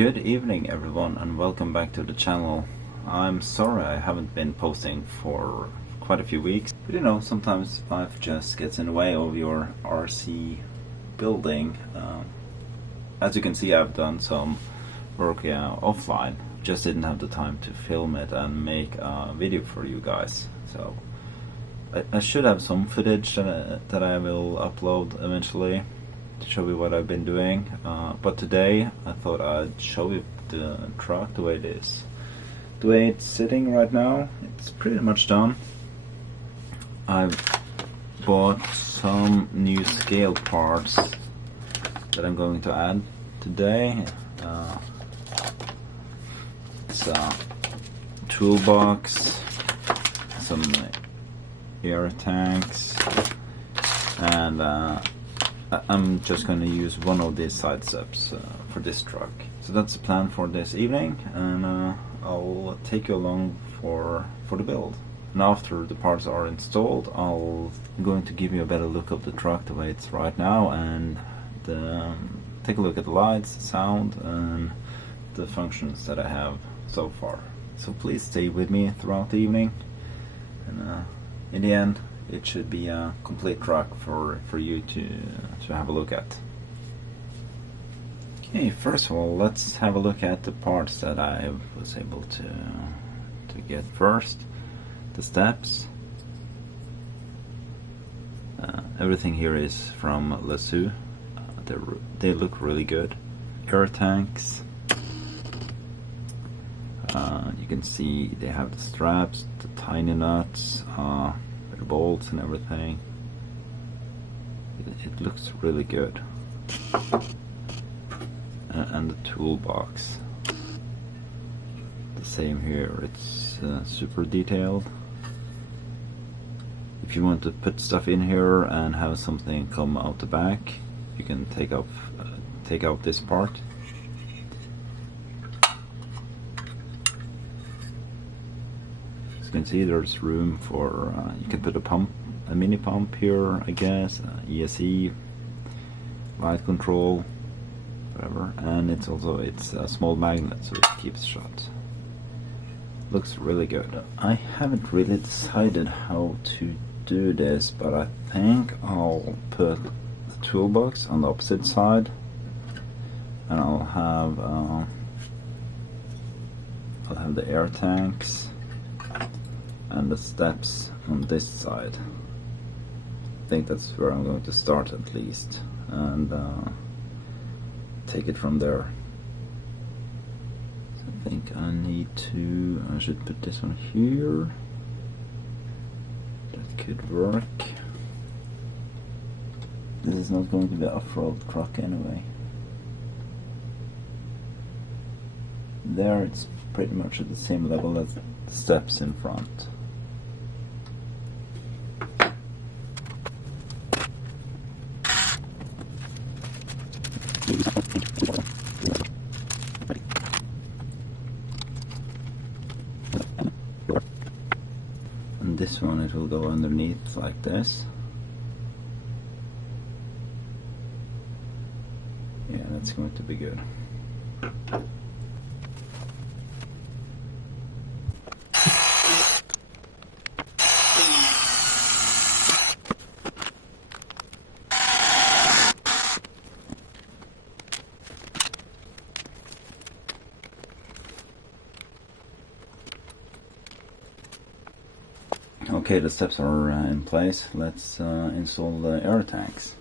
Good evening everyone and welcome back to the channel. I'm sorry I haven't been posting for quite a few weeks, but you know, sometimes life just gets in the way of your RC building. As you can see, I've done some work offline, just didn't have the time to film it and make a video for you guys. So I should have some footage that I will upload eventually to show you what I've been doing, but today I thought I'd show you the truck the way it is. The way it's sitting right now, it's pretty much done. I've bought some new scale parts that I'm going to add today. It's a toolbox, some air tanks, and I'm just going to use one of these side steps for this truck. So that's the plan for this evening, and I'll take you along for the build. And after the parts are installed, I'm going to give you a better look of the truck the way it's right now, and take a look at the lights, sound, and the functions that I have so far. So please stay with me throughout the evening, and in the end it should be a complete truck for you to have a look at. Okay, first of all, let's have a look at the parts that I was able to get first. The steps. Everything here is from Lasso. They look really good. Air tanks. You can see they have the straps, the tiny nuts, the bolts and everything. It looks really good. And the toolbox, the same here. It's super detailed. If you want to put stuff in here and have something come out the back, you can take out this part. As you can see, there's room for you can put a mini pump here, I guess, ESC, light control, whatever, and it's a small magnet, so it keeps shut. Looks really good. I haven't really decided how to do this, but I think I'll put the toolbox on the opposite side, and I'll have the air tanks and the steps on this side. I think that's where I'm going to start at least, and take it from there. So I think I should put this one here. That could work. This is not going to be an off-road truck anyway. There it's pretty much at the same level as the steps in front. And this one, it will go underneath like this. Yeah, that's going to be good. Okay, the steps are in place. Let's install the air tanks.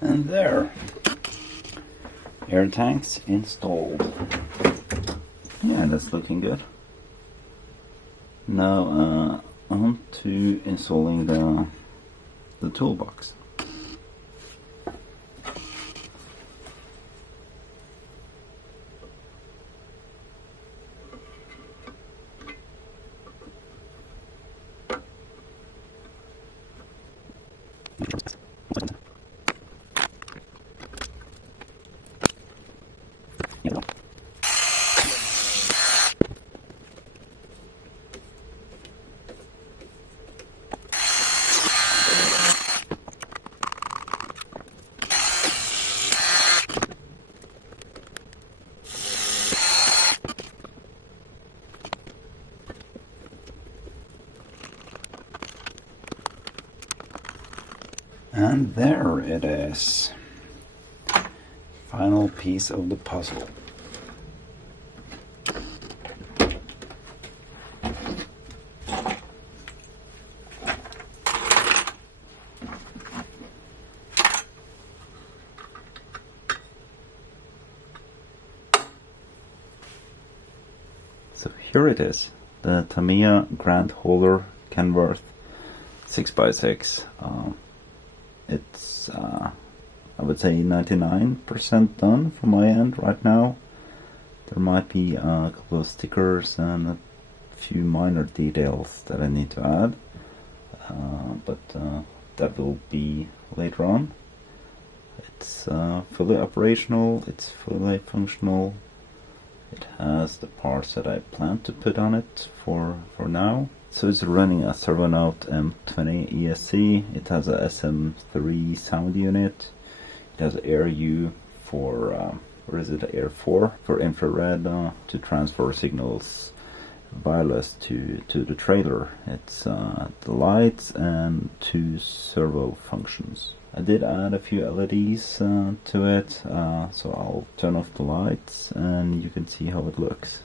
And there, air tanks installed. Yeah, that's looking good. Now on to installing the toolbox. And there it is. Final piece of the puzzle. So here it is, the Tamiya Grand Holder Kenworth 6x6. It's I would say 99% done from my end right now. There might be a couple of stickers and a few minor details that I need to add, but that will be later on. It's fully operational, it's fully functional. It has the parts that I plan to put on it for now. So it's running a Servonaut M20 ESC. It has a SM3 sound unit. It has Air U for, or is it Air 4? For infrared to transfer signals wireless to the trailer. It's the lights and 2 servo functions. I did add a few LEDs to it, so I'll turn off the lights and you can see how it looks.